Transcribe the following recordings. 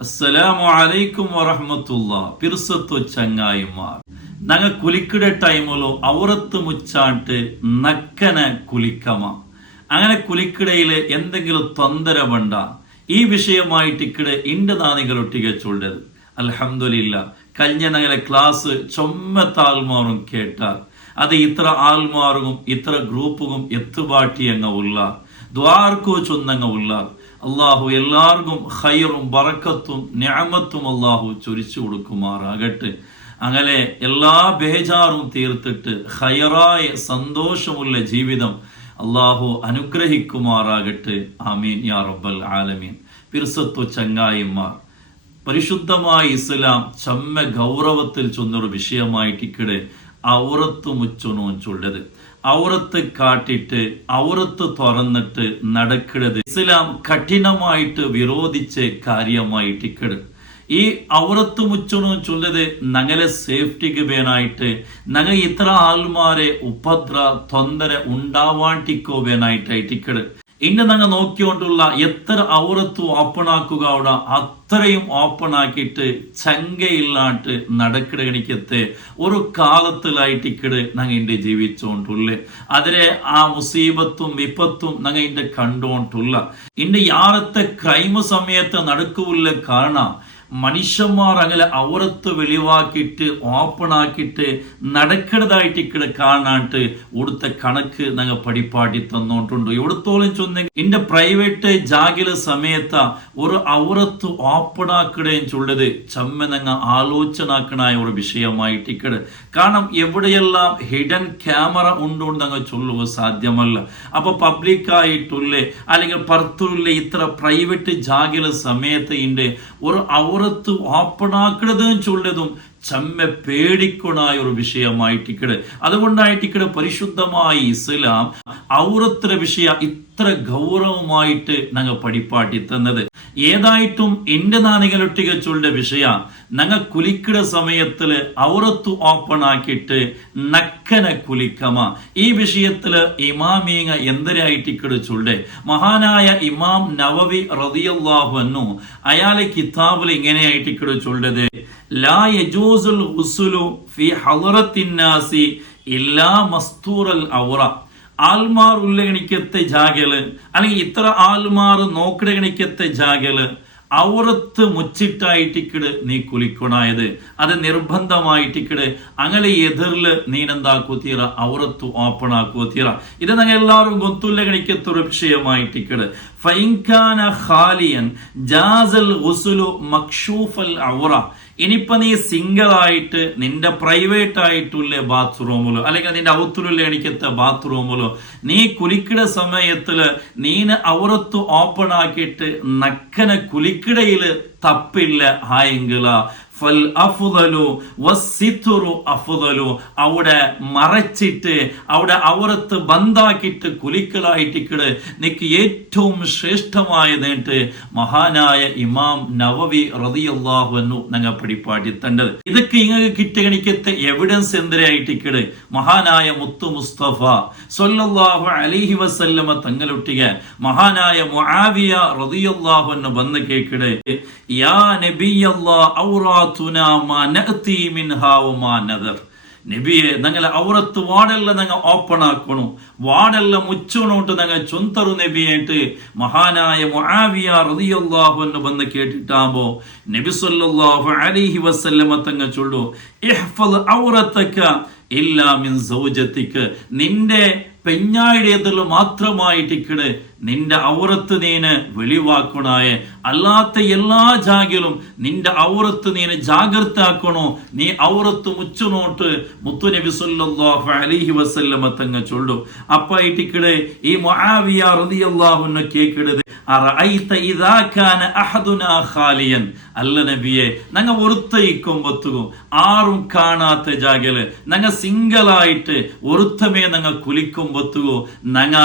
അസ്സലാമു അലൈക്കും വറഹ്മത്തുള്ളാ. പിർസത്തു ചങ്ങായിമാർ, ഞങ്ങൾ കുലിക്കിടെ ടൈമിലോ ഔറത്ത് മുച്ചാട്ട് നക്കനെ കുലിക്കമ. അങ്ങനെ കുലിക്കിടയില് എന്തെങ്കിലും തൊന്തര വേണ്ട. ഈ വിഷയമായിട്ട് ഇക്കടെ ഇണ്ട് നാനികളൊട്ടിಗೆ ചൊല്ലത്. അൽഹംദുലില്ലാ, കഴിഞ്ഞ ഞങ്ങളെ ക്ലാസ് ചൊമ്മത്താൽമാറും കേട്ടാൽ അത് ഇത്ര ആൽമാറും ഇത്ര ഗ്രൂപ്പും എത്തുപാട്ടി അങ്ങ ഉള്ള ദ്വാർക്കോ ചൊന്നങ്ങ ഉള്ള അള്ളാഹു എല്ലാവർക്കും ഖൈറും ബറക്കത്തും നിഅമത്തും അള്ളാഹു ചൊരിച്ചു കൊടുക്കുമാറാകട്ടെ. അങ്ങനെ എല്ലാ ബേജാറും തീർത്തിട്ട് ഖൈറായ സന്തോഷമുള്ള ജീവിതം അള്ളാഹു അനുഗ്രഹിക്കുമാറാകട്ടെ. ആമീൻ യാ റബ്ബൽ ആലമീൻ. പിർസത്തു ചങ്ങായിമാർ, പരിശുദ്ധമായ ഇസ്ലാം ചമ്മ ഗൗരവത്തിൽ ചൊന്നൊരു വിഷയമായിട്ടിക്കടെ ഔറത്ത് മുച്ചുനോ ചൊല്ലത്. ഔറത്ത് കാട്ടിട്ട് ഔറത്ത് തുറന്നിട്ട് നടക്കിടത് ഇസ്ലാം കഠിനമായിട്ട് വിരോധിച്ച കാര്യമായിട്ടിക്കട്. ഈ ഔറത്ത് മുച്ചുനോ ചൊല്ലത് ഞങ്ങളെ സേഫ്റ്റിക്ക് വേനായിട്ട് ഞങ്ങൾ ഇത്ര ആൾമാരെ ഉപദ്ര തൊന്തര ഉണ്ടാവാണ്ടിക്കോ വേനായിട്ടായിട്ടിക്കട്. ഇന്ന് ഞങ്ങൾ നോക്കിക്കൊണ്ടുള്ള എത്ര ഔറത്ത് ഓപ്പണാക്കുക അവിടെ അത്രയും ഓപ്പൺ ആക്കിയിട്ട് ചങ്കയില്ലാണ്ട് നടക്കിടകണിക്കത്തെ ഒരു കാലത്തിലായിട്ടിക്കട് ഞങ്ങൾ ഇന്റെ ജീവിച്ചോണ്ടുള്ളേ. അതിലെ ആ മുസീബത്തും വിപത്തും ഞങ്ങൾ ഇന്റെ കണ്ടോണ്ടുള്ള ഇന്റെ യാറത്തെ ക്രൈമ സമയത്ത് നടക്കുള്ള കാരണം മനുഷ്യന്മാർ അങ്ങനെ ഔറത്ത് വെളിവാക്കിയിട്ട് ഓപ്പൺ ആക്കിയിട്ട് നടക്കണതായിട്ട് ഇക്കടെ കാണാണ്ട് ഇവിടുത്തെ കണക്ക് ഞങ്ങൾ പഠിപ്പാട്ടി തന്നോട്ടുണ്ട്. എവിടത്തോളം ചൊന്നെങ്കിൽ എന്റെ പ്രൈവറ്റ് ജാഗില സമയത്ത ഒരു ഔറത്ത് ഓപ്പൺ ആക്കിടേന്ന് ചൊല്ലത് ചമ്മ ഞങ്ങൾ ആലോചനാക്കണായ ഒരു വിഷയമായിട്ട് ഇക്കട്. കാരണം എവിടെയെല്ലാം ഹിഡൻ ക്യാമറ ഉണ്ടോണ്ട് ഞങ്ങൾ ചൊല്ലുക സാധ്യമല്ല. അപ്പൊ പബ്ലിക്കായിട്ടുള്ളേ അല്ലെങ്കിൽ പുറത്തുള്ള ഇത്ര പ്രൈവറ്റ് ജാഗില സമയത്ത് ഇന്റെ ഒരു ഔറത്ത് ഓപ്പണാക്കണത് ചൊല്ലതും ചമ്മ പേടിക്കൊണായ ഒരു വിഷയമായിട്ടിക്കട്. അതുകൊണ്ടായിട്ടിക്കട് പരിശുദ്ധമായ ഇസ്ലാം ഔറത്തിന്റെ വിഷയ ഇത്ര ഗൗരവമായിട്ട് ഞങ്ങൾ പഠിപ്പാട്ടി തന്നത്. ഏതായിട്ടും എന്റെ നാണികളൊട്ടിಗೆ ചൊല്ല വിഷയ ഞങ്ങൾ കുലിക്കിട സമയത്തില് ഔറത്ത് ഓപ്പൺ ആക്കിയിട്ട് നക്കനെ കുലിക്കമ. ഈ വിഷയത്തില് ഇമാമീങ്ങ എന്തരായിട്ടിക്കട് ചൊല്ലേ മഹാനായ ഇമാം നവവി റളിയല്ലാഹു അൻഹു അയാളെ കിതാബിൽ ഇങ്ങനെയായിട്ടിക്കട് ചൊല്ലത് ലാ യജൂസുൽ ഗുസ്ലു ഫി ഹളറത്തിൻ നാസി ഇല്ലാ മസ്തൂറൽ ഔറ. ആൽമാർ ഉല്ലഗണിക്കത്തെ ജാഗല് അല്ലെങ്കിൽ ഇത്ര ആൽമാർ നോക്കിടഗണിക്കത്തെ ജാഗല് ഔറത്ത് മുച്ചിട്ടായിട്ടിക്കട് നീ കുലിക്കണായത് അത് നിർബന്ധമായിട്ടിക്കട്. അങ്ങനെ എതിർല് നീനെന്താക്കൂ തീറ ഔറത്ത് ഓപ്പൺ ആക്കുക തീറ. ഇത് ഞങ്ങൾ എല്ലാവരും ഗൊത്തുല്ല ഗണിക്കത്തൊരു വിഷയമായിട്ടിക്കട്. ഫൈൻകാന ഖാലിയൻ ജാസൽ ഗുസ്ലു മക്ഷൂഫൽ ഔറ. ഇനിയിപ്പോ നീ സിംഗിൾ ആയിട്ട് നിന്റെ പ്രൈവറ്റ് ആയിട്ടുള്ള ബാത്റൂമിലോ അല്ലെങ്കിൽ നിന്റെ ഔത്തുലുള്ള എണിക്കത്തെ ബാത്റൂമിലോ നീ കുലിക്കിട സമയത്തില് നീന് ഔറത്ത് ഓപ്പൺ ആക്കിയിട്ട് നക്കനെ കുലിക്കിടയില് തപ്പില്ല ആയെങ്കില ഫൽ അഫ്ദലു വസ്സിത്റു അഫ്ദലു. അവിടെ മറച്ചിട്ട് അവിടെ ഔറത്ത് ബന്ധാക്കിയിട്ട് കുലിക്കലായിട്ടിക്കട് നിക്ക് ഏറ്റവും ശ്രേഷ്ഠമായതായിട്ട് മഹാനായ ഇമാം നവവി റളിയല്ലാഹു അൻഹു ഞങ്ങൾ പഠിപ്പാട്ടി തണ്ടത്. ഇതൊക്കെ ഇങ്ങനെ കിട്ടണിക്കത്തെ എവിഡൻസ് എന്തരായിട്ടിക്കട് മഹാനായ മുത്തു മുസ്തഫ സ്വല്ലല്ലാഹു അലൈഹി വസല്ലമ തങ്ങളൊട്ടിಗೆ മഹാനായ മുആവിയ റളിയല്ലാഹു അൻഹു വന്ന് കേക്കട് യാ നബിയല്ലാഹ് ഔറാതുനാ മാ നഅതി മിൻഹാ വമാ നദർ. നബിയെ ഞങ്ങളെ ഔറത്ത് വാടെല്ലാം ഞങ്ങൾ ഓപ്പൺ ആക്കണു, വാടെല്ലാം മുച്ചോണോട്ട് ഞങ്ങൾ ചൊന്തറു നബിയായിട്ട് മഹാനായ മുആവിയ റളിയല്ലാഹു അൻഹു വന്ന് കേട്ടിട്ടാകുമ്പോ നബി സല്ലല്ലാഹു അലൈഹി വസല്ലമ തങ്ങൾ ചൊല്ലു ഇഹ്ഫദ് ഔറതക ഇല്ലാ മിൻ സൗജതിക. നിന്റെ പെഞ്ഞായിടേതിൽ മാത്രമായിട്ടിക്കട് നിന്റെ ഔറത്ത് നീന് വെളിവാക്കണായ അല്ലാത്ത എല്ലാ ജാഗിലും നിന്റെ ഔറത്ത് നീന് ജാഗ്രത ആക്കണോ. നീ ഔറത്ത് മുച്ചുനോട്ട് മുത്തു നബി സല്ലല്ലാഹു അലൈഹി വസല്ലമ തങ്ങൾ ചൊല്ലു. അപ്പായിട്ടിക്കട് ഈ മുആവിയ റളിയല്ലാഹു അൻഹു കേക്കിടത് അറഅയ്ത ഇദാ കാന അഹദുനാ ഖാലിയൻ. അല്ല നബിയെ, ഞങ്ങൾ ഒരുത്തയിക്കുമ്പത്തുകു ആരും കാണാത്ത ജാഗല് ഞങ്ങൾ സിംഗിളായിട്ട് ഒരുത്തമേ ഞങ്ങൾ കുലിക്കുമ്പത്തുകു ഞങ്ങ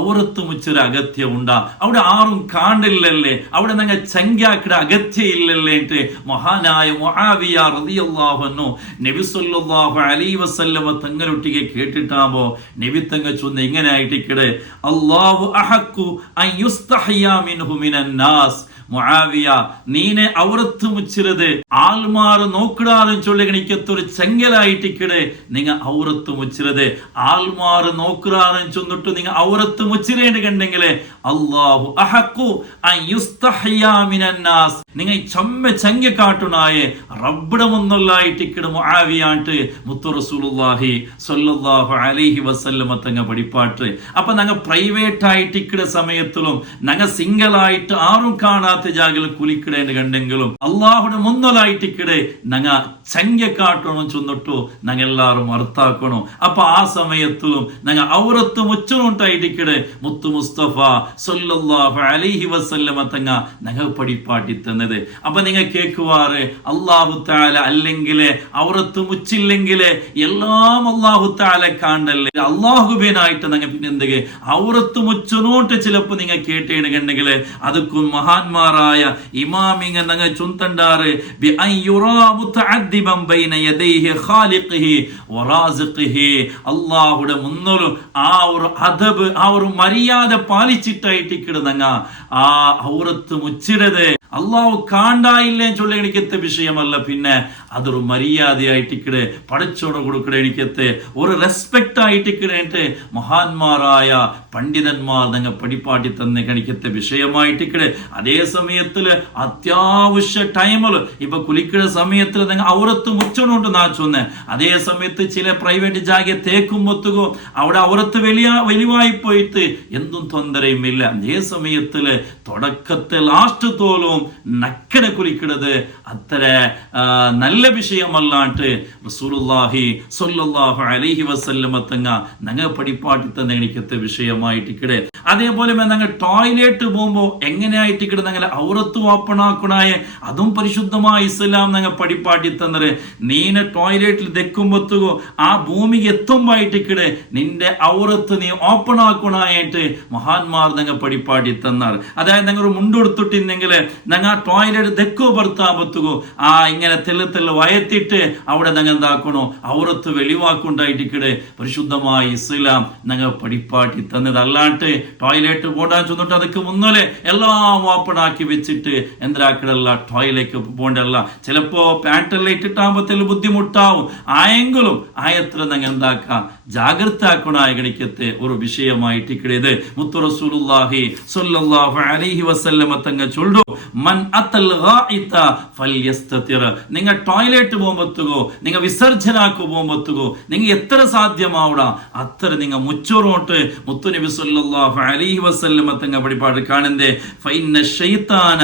ഔറത്ത് മുച്ചൊരു അഗത്യ ഉണ്ടാ. അവിടെ ആരും കാണില്ലല്ലേ, അവിടെ ഞങ്ങൾ ചങ്കാക്കിട അഗത്യ ഇല്ലല്ലേ മഹാനായ മുആവിയ റളിയല്ലാഹു അൻഹു നബി സല്ലല്ലാഹു അലൈഹി വസല്ലമ തങ്ങളൊട്ടിಗೆ കേട്ടിട്ടാകുമ്പോ നബി തങ്ങൾ ചൊന്ന ഇങ്ങനെ ആയിട്ടിക്കടെ അല്ലാഹു അഹഖു അൻ യുസ്തഹിയ മിൻഹു മിനൻ നാസ് മുആവിയ നീനെ ഔറത്ത് മുച്ചിരത് ആൾമാർ നോക്കിടാറും ചൊല്ലിക്കണിക്കത്തൊരു ചെങ്കലായിട്ടിക്കടെ നിങ്ങ ഔറത്ത് മുച്ചിരത് ആൾമാർ നോക്കിറാറും ചൊന്നിട്ട് നിങ്ങ ഔറത്ത് മുച്ചിരേണ്ട കണ്ടെങ്കില് അല്ലാഹു അഹഖു അൻ യുസ്തഹ്യാ മിനന്നാസ് നിങ്ങ ചമ്മ ചെങ്ക കാട്ടുനായെ റബ്ബിടെ മുന്നല്ലായിട്ടിക്കടെ മുആവിയാട്ട് മുത്തു റസൂലുള്ളാഹി സ്വല്ലല്ലാഹു അലൈഹി വസല്ലമ തങ്ങ പഠിപ്പാട്ട്. അപ്പൊ ഞങ്ങൾ പ്രൈവേറ്റ് ആയിട്ട് ഇക്കടെ സമയത്തിലും ഞങ്ങൾ സിംഗിൾ ആയിട്ട് ആരും കാണാത്ത ജാഗയിൽ കുലിക്കിടേണ്ട കണ്ടെങ്കിലും അള്ളാഹുടെ മുന്നലായിട്ട് ഇക്കടെ ഞങ്ങൾ ചെങ്ക കാട്ടണം ചൊന്നിട്ടു ഞങ്ങൾ എല്ലാവരും അർത്ഥാക്കണം. അപ്പൊ ആ സമയത്തിലും ഞങ്ങൾ ഔറത്ത് മുച്ചനുണ്ടായിട്ടിക്കടെ മുത്തു മുസ്തഫ സ്വല്ലല്ലാഹു അലൈഹി വസല്ലമ തങ്ങ ഞങ്ങൾ പഠിപ്പാട്ടി തന്നത്. അപ്പൊ നിങ്ങൾ കേൾക്കുവാറ് അല്ലാഹു തആല അല്ലെങ്കിൽ ഔറത്ത് മുച്ചില്ലെങ്കിൽ എല്ലാം അല്ലാഹു തആല കാണല്ലേ അല്ലാഹുബേനായിട്ട് ഞങ്ങൾ പിന്നെ എന്തൊക്കെ ഔറത്ത് മുച്ചനോട്ട് ചിലപ്പോൾ നിങ്ങൾ കേട്ടേണെങ്കിൽ അതുക്കും മഹാന്മാരായ ഇമാമിങ്ങ ഞങ്ങൾ ചുന്തണ്ടാറ് ബി അൻ യുറാ മുതഅദ്ദിബൻ ബൈന യദൈഹി ഖാലിഖിഹി വറാസിഖിഹി അല്ലാഹുടെ മുന്നിൽ ആ ഒരു അദബ് ആ ഒരു മര്യാദ പാലിച്ചിട്ടായിട്ട് കിടന്നങ്ങ ആ ഔറത്ത് മുച്ചിടത് അള്ളാഹു കാണ്ടായില്ലേ ചൊല്ല എനിക്കത്തെ വിഷയമല്ല, പിന്നെ അതൊരു മര്യാദയായിട്ടിക്കടെ പഠിച്ചോട് കൊടുക്കണ എനിക്കത്തെ ഒരു റെസ്പെക്ട് ആയിട്ടിക്കടേട്ട് മഹാന്മാരായ പണ്ഡിതന്മാർ ഞങ്ങൾ പഠിപ്പാട്ടി തന്നെ കണിക്കത്തെ വിഷയമായിട്ടിക്കടെ. അതേ സമയത്തില് അത്യാവശ്യ ടൈമിൽ ഇപ്പൊ കുലിക്കട സമയത്തിൽ നിങ്ങൾ ഔറത്ത് മുച്ചണോണ്ട് നാച്ചൊന്നെ. അതേ സമയത്ത് ചില പ്രൈവറ്റ് ജാഗ തേക്കുമ്പത്തുകോ അവിടെ ഔറത്ത് വെളിവായി പോയിട്ട് എന്തും തൊന്തരയും ഇല്ല. അതേ സമയത്തില് തുടക്കത്തെ ലാസ്റ്റ് തോലും നക്കനെ കുലിക്കിടത് അത്ര നല്ല വിഷയമല്ലാണ്ട് റസൂലുള്ളാഹി സ്വല്ലല്ലാഹു അലൈഹി വസല്ലമ തങ്ങ ഞങ്ങൾ പഠിപ്പാട്ടി തന്നെ എനിക്കത്തെ വിഷയമായിട്ടിക്കടെ. അതേപോലെ ഞങ്ങൾ ടോയ്ലറ്റ് പോകുമ്പോൾ എങ്ങനെയായിട്ടിക്കടെ ഞങ്ങൾ ഔറത്ത് ഓപ്പണാക്കണായ അതും പരിശുദ്ധമായ ഇസ്ലാം ഞങ്ങൾ പഠിപ്പാട്ടി തന്നത്. നീനെ ടോയ്ലറ്റിൽ തെക്കുമ്പത്തുകോ ആ ഭൂമിക്ക് എത്തുമ്പോയിട്ടിക്കടെ നിന്റെ ഔറത്ത് നീ ഓപ്പൺ ആക്കണായിട്ട് മഹാന്മാർ ഞങ്ങൾ പഠിപ്പാട്ടി തന്നാർ. അതായത് ഞങ്ങൾ മുണ്ടെടുത്തിട്ടില്ലെങ്കിൽ ഞങ്ങൾ ടോയ്ലറ്റ് തെക്കോ ഭർത്താപത്തുകോ ആ ഇങ്ങനെ തെല്ല് വയത്തിട്ട് അവിടെ ഞങ്ങൾ എന്താക്കണോ ഔറത്ത് വെളിവാക്കുണ്ടായിട്ടിക്കടെ പരിശുദ്ധമായ ഇസ്ലാം ഞങ്ങൾ പഠിപ്പാട്ടി തന്നത്. അല്ലാണ്ട് ടോയ്ലറ്റ് പോണ്ടാൻ ചെന്നിട്ട് അതൊക്കെ മുന്നോലെ എല്ലാം ഓപ്പൺ ആക്കി വെച്ചിട്ട് എന്താക്കടല്ല ടോയ്ലറ്റ് പോണ്ടല്ല. ചിലപ്പോ പാൻറ്റെല്ലാം ഇട്ടിട്ടാകുമ്പോഴത്തേലും ബുദ്ധിമുട്ടാവും. ആയെങ്കിലും ആയത്ര ഞങ്ങൾ എന്താക്കാം ജാഗ്രത ആക്കണായ ഗണിക്കത്തെ ഒരു വിഷയമായിട്ടിക്കടേത്. മുത്തു റസൂലുള്ളാഹി സ്വല്ലല്ലാഹു അലൈഹി വസല്ലമ തങ്ങ ചൊല്ലു മൻ അത്തൽ ഗായിത ഫൽയസ്തതിർ. നിങ്ങൾ ടോയ്ലറ്റ് പോകുമ്പോഴത്തുകോ നിങ്ങൾ വിസർജനാക്കു പോകുമ്പോഴത്തുകോ നിങ്ങൾ എത്ര സാധ്യമാവടാ അത്ര നിങ്ങൾ മുച്ചോറോട്ട് മുത്തു നബി സ്വല്ലല്ലാഹു അലൈഹി വസല്ലമ തങ്ങ പഠിപ്പാട് കാണുന്നേ. ഫഇന്ന ശൈത്താന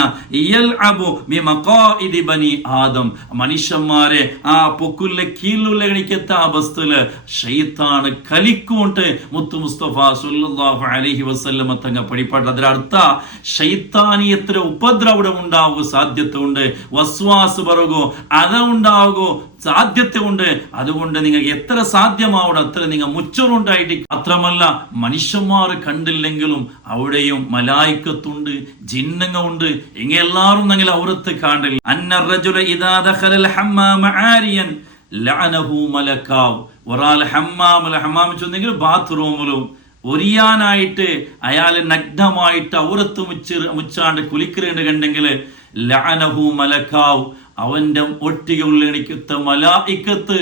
യൽഅബു ബിമഖാഇദി ബനി ആദം. മനുഷ്യന്മാരെ ആ പൊക്കുള്ള കീലുള്ള ഗണിക്കത്തെ അവസ്ഥയില് ശൈത്താന് കലിക്കൊണ്ട് മുത്തു മുസ്തഫ സ്വല്ലല്ലാഹു അലൈഹി വസല്ലമ തങ്ങ പഠിപ്പാട്. അതിനർത്ഥ ശൈത്താനി എത്ര ഉപദ്രവം ഉണ്ടാവുക സാധ്യത ഉണ്ട്, വസ്വാസ് പറകോ അത ഉണ്ടാവുകോ സാധ്യത ഉണ്ട്. അതുകൊണ്ട് നിങ്ങൾക്ക് എത്ര സാധ്യമാവണം അത്ര നിങ്ങൾ മുച്ചറുണ്ടായിട്ട്. മാത്രമല്ല മനുഷ്യന്മാർ കണ്ടില്ലെങ്കിലും അവിടെയും മലായിക്കത്തുണ്ട്, ജിന്നങ്ങ ഉണ്ട്. എങ്ങ എല്ലാവരും നിങ്ങൾ ഔറത്ത് കാണില്ല. അന്ന റജുല ഇദാ ദഖലൽ ഹമ്മാമ ആരിയൻ ലഅനഹു മലകാവ്. ഒരാൾ ഹമ്മാം ചെന്നെങ്കിൽ ബാത്റൂമിലും ഒരിയാനായിട്ട് അയാൾ നഗ്നമായിട്ട് ഔറത്ത് മുച്ചാണ്ട് കുലിക്കറേണ്ട കണ്ടെങ്കിൽ ലഅനഹു മലകാവ് അവന്റെ ഒട്ടിക ഉള്ളിണിക്കത്തെ മലായിക്കത്ത്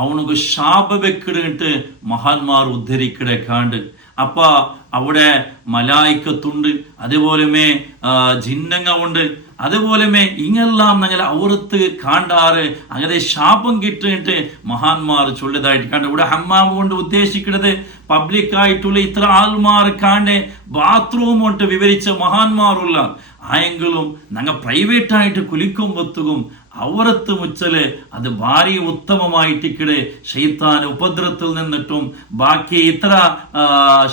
അവനക്ക് ശാപ വെക്കിട്ട് മഹാന്മാർ ഉദ്ധരിക്കടെ കാണ്ട്. അപ്പ അവിടെ മലായിക്കത്തുണ്ട്, അതുപോലെ ജിന്നങ്ങ ഉണ്ട്, അതുപോലെ ഇങ്ങെല്ലാം ഞങ്ങൾ ഔറത്ത് കാണ്ടാറ് അങ്ങനെ ശാപം കിട്ടിയിട്ട് മഹാന്മാർ ചൊല്ലതായിട്ട് കണ്ട്. ഇവിടെ ഹമ്മാം കൊണ്ട് ഉദ്ദേശിക്കുന്നത് പബ്ലിക്കായിട്ടുള്ള ഇത്ര ആൾമാർ കാണ്ടേ ബാത്റൂം കൊണ്ട് വിവരിച്ച മഹാന്മാരുള്ള ആയെങ്കിലും ഞങ്ങൾ പ്രൈവറ്റായിട്ട് കുലിക്കുമ്പത്തും ഔറത്ത് മുച്ചല് അത് ഭാരി ഉത്തമമായിട്ടിക്കടെ ശൈത്താൻ ഉപദ്രവത്തിൽ നിന്നിട്ടും ബാക്കി ഇത്ര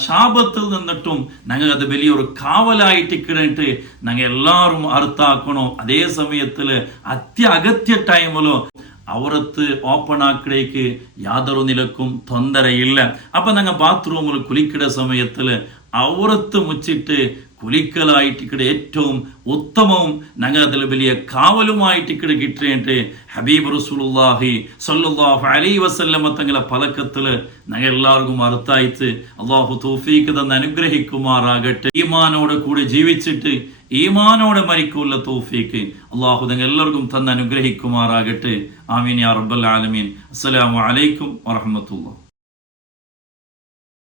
ശാപത്തിൽ നിന്നിട്ടും ഞങ്ങൾ അത് വലിയൊരു കാവലായിട്ടിക്കിടയിട്ട് ഞങ്ങൾ എല്ലാവരും അർത്ഥാക്കണോ. അതേ സമയത്തില് അത്യഗത്യ ടൈമിലോ ഔറത്ത് ഓപ്പൺ ആക്കിടേക്ക് യാതൊരു നിലക്കും തൊന്തരയില്ല. അപ്പൊ ഞങ്ങൾ ബാത്റൂമിൽ കുലിക്കിട സമയത്തില് ഔറത്ത് മുച്ചിട്ട് കുലിക്കലായിട്ടിക്കടെ ഏറ്റവും ഉത്തമവും ഞങ്ങൾ അതിൽ വലിയ കാവലുമായിട്ടിക്കടെ കിട്ടേണ്ട ഹബീബ് റസൂലുള്ളാഹി സ്വല്ലല്ലാഹു അലൈഹി വസല്ലമ തങ്ങളെ പലക്കത്തില് ഞങ്ങൾ എല്ലാവർക്കും അർത്ഥായിട്ട് അള്ളാഹു തൗഫീഖ് തന്ന് അനുഗ്രഹിക്കുമാറാകട്ടെ. ഈമാനോട് കൂടി ജീവിച്ചിട്ട് ഈമാനോടെ മരിക്കുള്ള തൗഫീക്ക് അള്ളാഹു നിങ്ങൾ എല്ലാവർക്കും തന്ന് അനുഗ്രഹിക്കുമാറാകട്ടെ. ആമീൻ യാ റബ്ബൽ ആലമീൻ. അസ്സലാമു അലൈക്കും വറഹ്മത്തുള്ളാഹി.